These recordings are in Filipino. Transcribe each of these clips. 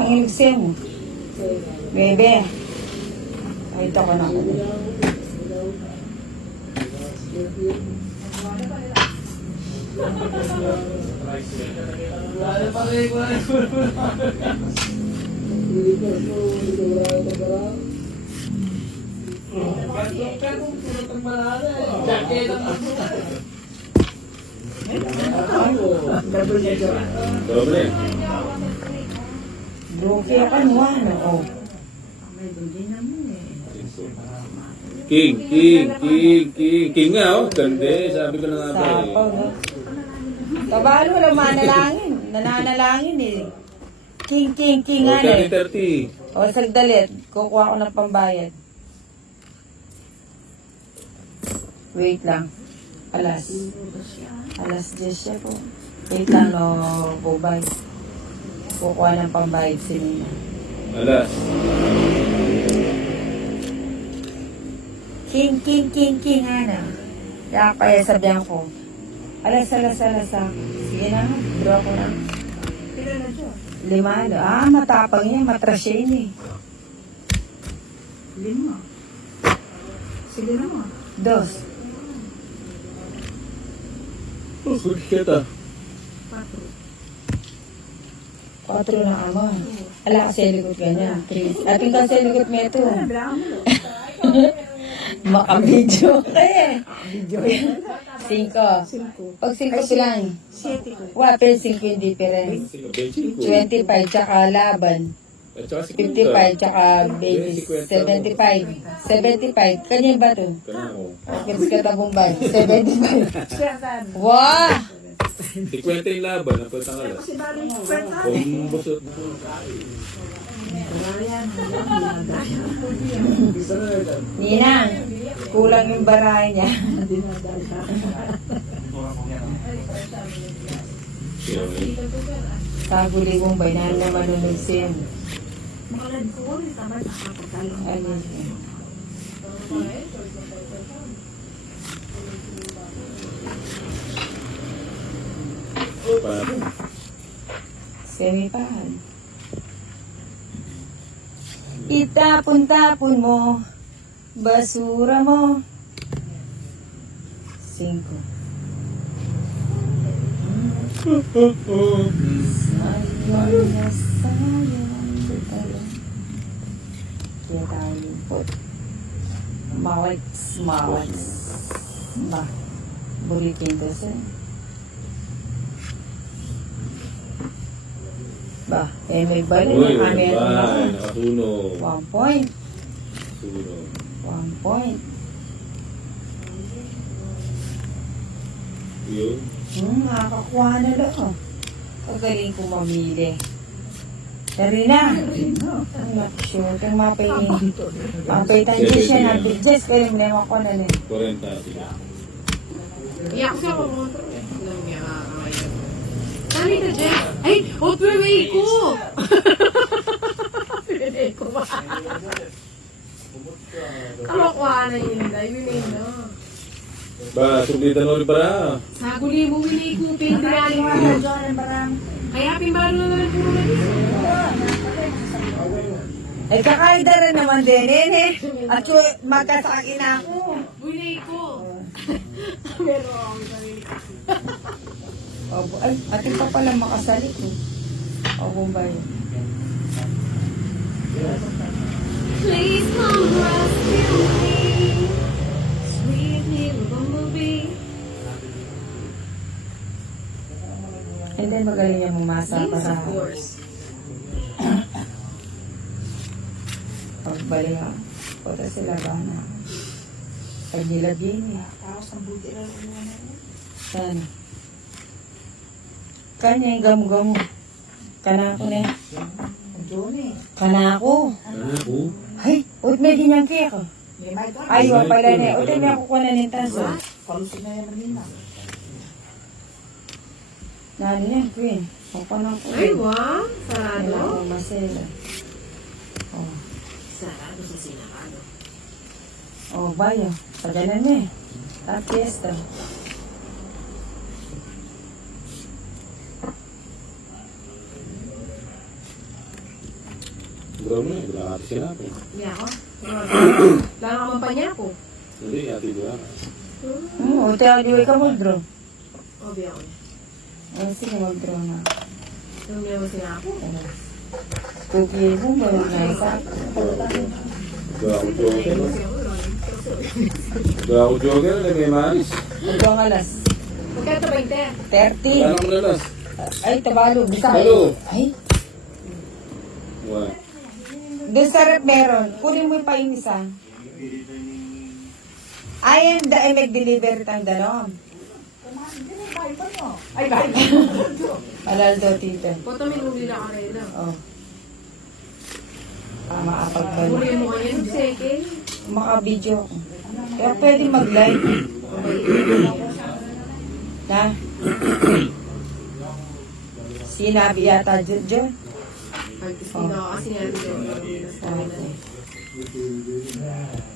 Ang ilse mo. Bebe. Ay, ito ko na. Doble. Broke ako ano. Oh. King nga, oh. Ganda, sabi ko na nga ba eh. Sapaw, no? Kabalo, walang manalangin. Nananalangin eh. King Oh, ano eh. 30-30. O, sagdalit. Kukuha ko ng pambayad. Wait lang. Alas 10 siya po. Wait lang, no, bubay. Kukuha ng pambayad si Nina. Alas. King, ano. Kaya sabihan ko. Alas. Sige na, draw ko na. 5. Matapang niya, matras siya yun eh. 5. Sige na mo. 2. Oh, kita. 4 na ama. Ala kasi likod ka niya. Ating kasi likod mo ito. Makabidyo ka eh. 5. Pag 5 lang. 7 ko. Pero 5 yung difference. 25 tsaka laban. At saka si 55 tsaka baby. 75. 75. Kanya ba ito? Kanako. Kids ka tabumbay. 75. Siya saan? Wow! 50 yung laban, napot ang alas. Si Bali mo kwenta. Kung busot. Nina, kulang yung baray niya. Kaguli kong bayan na manunod siya. Makalad ko, may tamad nakapagtalo. Ano Paano? Semipahan. Itapon-tapon mo, basura mo. 5. Sayang na sayang. Kaya tayo lipot. Mawats. Ba, bulitin to siya. Ba, may balik Uy, na kami. nakasunog. 1 point. Sunog. 1 point. Yun. Nakakakuha na lang. Oh. Kagaling ko mamili. Dari na. Ang shoot. Ang mapayin. Mapayitan din siya ng bidges. Kaya minema ko na lang. 40. Iyak siya kung motor. Kami ka, Jeff. Ay, pinay ko! Pinay ko ba? Kalokohan na yun, dahil pinay na. Ba, sublitan mo rin para. Sa guli mo, pinay ko, pinay ko. Kaya pimbaro na lang puro na yun. Eh, kakaida rin naman din eh. At magkasakin na ako. Pinay ko. Pero ang sarili ko. Ay, ating pa pala makasalik eh. O, Bombay. Please come rescue me. Sweet little bumblebee. And then magaling niya mamasa Yes, para of course. pagbalik ha. Punta sila ba na. Pag-gilagin eh. Tapos ang buti lang yung Saan? Kanya yung gamo-gamo. Kanako na yan. Doon eh. Kanako. Kanako. Ay, ut may ginyang kaya ko. May mic ka. Ay, wa pala na. Ut may ako kuha na nintaso. Kalusin na yan rin na. Nani yan, Queen. Ako na ko. Ay, wow. Wala Sarado. ko masela. Oh. Sarado sa sinakado. Oh, bayo. Pagalan na eh. At fiesta. Ikaw na, wala ka sila po. Hindi ako. Wala ka man pa niya ako. Hindi, ate ko lang. Uti ako di ka mag-draw. Obi ako. Sige, mag-draw na. Yung niya mo sila ako. Cookie mo, wala na isa. Wala ako joker. Wala ako joker, may maris. Mag-draw nga las. Magkano ito 20? 30. Wala ko na las. Ay, tabalo. Bisa Talo. Ay, Wala. doon sa rep meron. Kunin mo pa yung isa. Ay, ay nag-deliver tayong dalawang. Ay, bakit? Alal daw, tita. Poto minuli lang ka rin. Oh. Makapagpala. Muli mo kayo yung second. Maka-video ko. Kaya pwede mag-live. Na? Sinabi yata dyan. Pagkisino ako kasi nga rin yung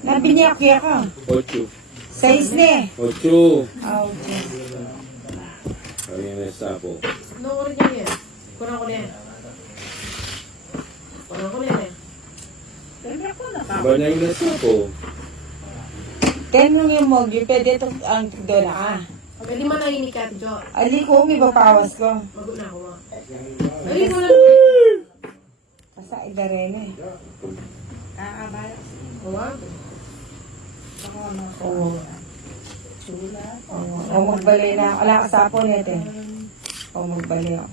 Nabinyak-yak ka. 8. 6 na eh. 8. Ouch. Kaya na sa po. Ano ko rin yan? Kurang ko na yan. Kurang ko na yan. Ba na yung nasa po? Kaya nung yung mogi, pwede ito ang doon ka. Pwede man nahinig ka, Jo. Ali ko, may papawas ko. Mago na ako. Ay, ko lang. Kasi iba rin eh. Uwa. Oo. O magbalay na. Wala ka sapon ito eh. O magbalay ako.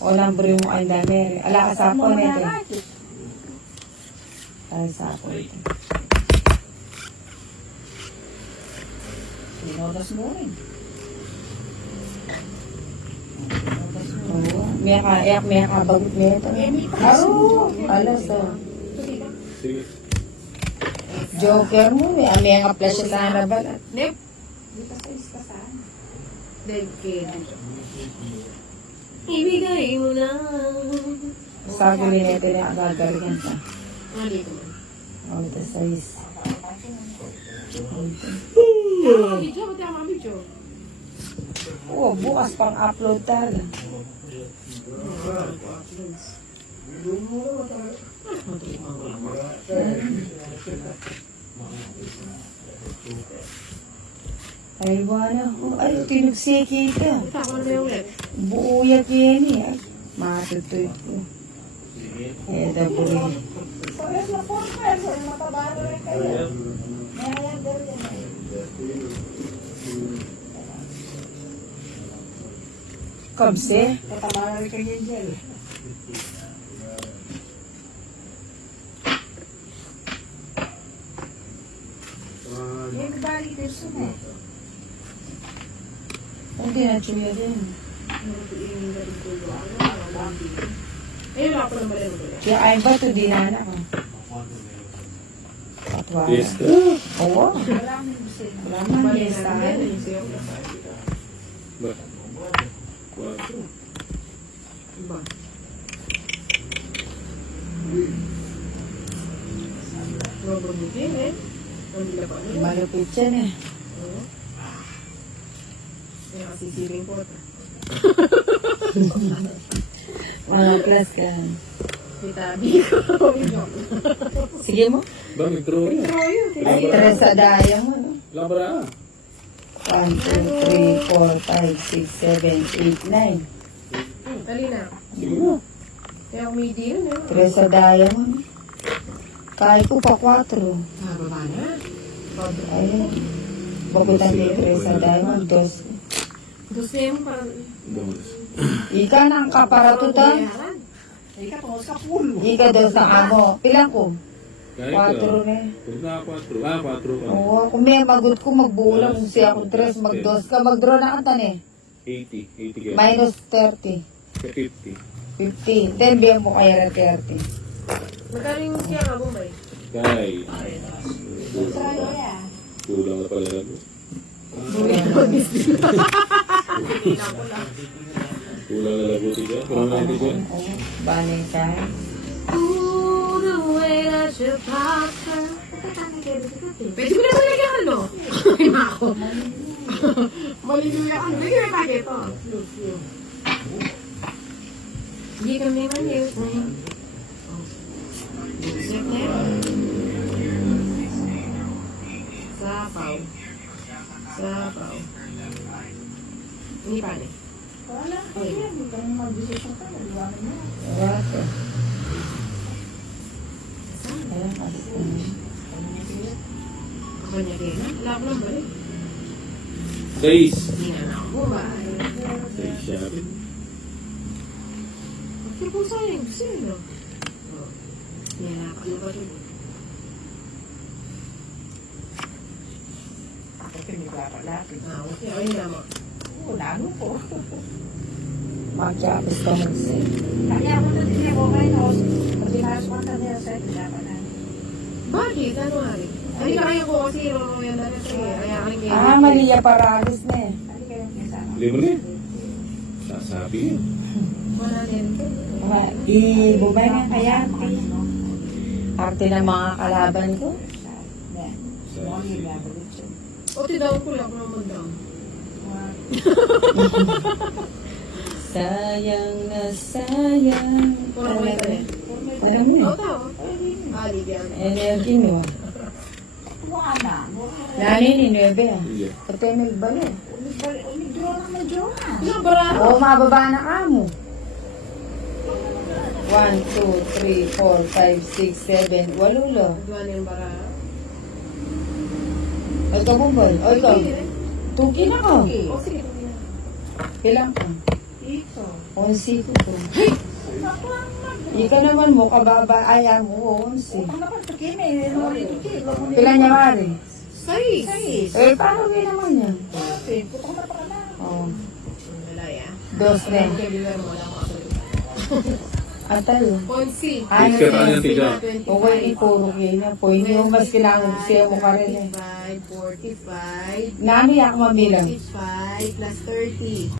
O number yung ang dami. Wala ka sapon ito. Ay, sapon ito. Pinodas mo rin. Oo. May kabagot nito. Oo. Alas o. Sige. Joker mo. May nga flash sa harapan. Nip. Di ka sa iskasan. Dead kid. Ibigay mo na. Sabi nito na agagalingan pa. Mali ko man. O, ito size. Video, pati ako video. Oo, bukas pang upload talaga. Ay, wala ko. Ay, tinugsiki ka. Ito ako na yung ulit. Buuyak yan eh. Ay, matutoy ko. Eh, dabuli. Parehas na po, parehas na matabalo rin kayo. Mayayag daw yan eh. Kabse? Matabalo rin kayo dyan. Yung bali person eh. Hindi na chuya din. Ayun ako naman yung ulit. Kaya ay ba ito dinana ko? Patwala. Yes. Oo. Wala akong gusin. Wala man yes tayo. Ba? 4. Iba. Mabubutin eh. Ang dila pa nila. Malupit yan eh. Oo. Kaya kasi siling po. Mga class ka. Kita ko. Sige mo. Ba, may draw na. Ay, tres sa daya mo. No? Labra. 1, 2, 3, 4, 5, 6, 7, 8, 9. Dali na. Sige mo. Kaya kung may deal eh. Tres sa daya mo. No? Kaya ko pa 4. Baba na. Ayun. Bagutan ni tres sa daya mo. Dos. Gusto mo parang... Ika nang kaparatuta. Ika, tungkol sa pulo. Ika dos sa amo. Pilang ko? Kaya 4 na. Huwag na 4. Ah, 4 ka. Oo, kung may magot ko, magbuo lang kung siya akong tres, magdos ka, magdraw na kanta eh. 80. 80 ka. Minus 30. 50. 50. Then, biyan mo kaya na 30. Magkano yung siya nga Bombay? Kay. Sa'yo yan. Kulang na pala lang. Kulang na lang po siya. Kulang na lang siya. Banay ka. Ooh, the way that you pop her. Pwede ko na talaga ano? Ay, mako. Maliluya ka. Hindi ka na ito. Hindi kami malis. Check na yun. Sapaw. Sapaw. Hindi pa rin. Wala ka yan. Hindi ka nang mag-desisyon ka. Naliwanag mo. Wato. Ayan, kasi. Ako niya kayo na. Wala ko lang balik. 6. Hindi na ako bumay. 6 siya. Pero kung saan yung gusto nyo. Yan na. Ano ba ito? Ako pinagpapalapit. Okay. Ayun na mo. Oo, lalo ko. Magkapos ka mo siya. Kaya ako na din ako ngayon. Kasi nakasukan ka nila sa pinapan na. Bakit? Ano nga rin? Hindi na kaya ko kasi yan na rin sa'yo. Kaya ka rin kayo. Maria Paragos na eh. Hindi kayo kasama. Libre. Sasabi yun. Wala din. Ibubay na kaya. Arte ng mga kalaban ko. O, tidaw ko lang kung mag-down. Sayang na sayang. Kung may ka rin. Alam mo Oo, eh. tao. Bigyan. Energy mo. Wala. Nani ni Nuebe ah. Iya. Pati may balo. Umidro naman dyan. Ano, barado? Oo, mababa na ka mo. 1, 2, 3, 4, 5, 6, 7, walulo. Nagduwa na yung barado. Ay, ikaw bumbol. O, ikaw. Tuki na ko. O, sige. Kailan ka? Ito. 11 ko to. Ika naman mo, kababaayan mo, 11. Ang naman ito kini. Kailan niya mari? Sais. Eh, paano rin naman yan? Putok na pa ka na. Oh, Wala ya. 2 na. Kaya bilang mo lang ako. Atal. Ponsi. Ano Iska pa yan? niya, tiga. Okay, ipuro kayo na po. Hindi mo mas kailangan siya mo ka rin eh. 45. Nani ako mabilang. 45 plus 30.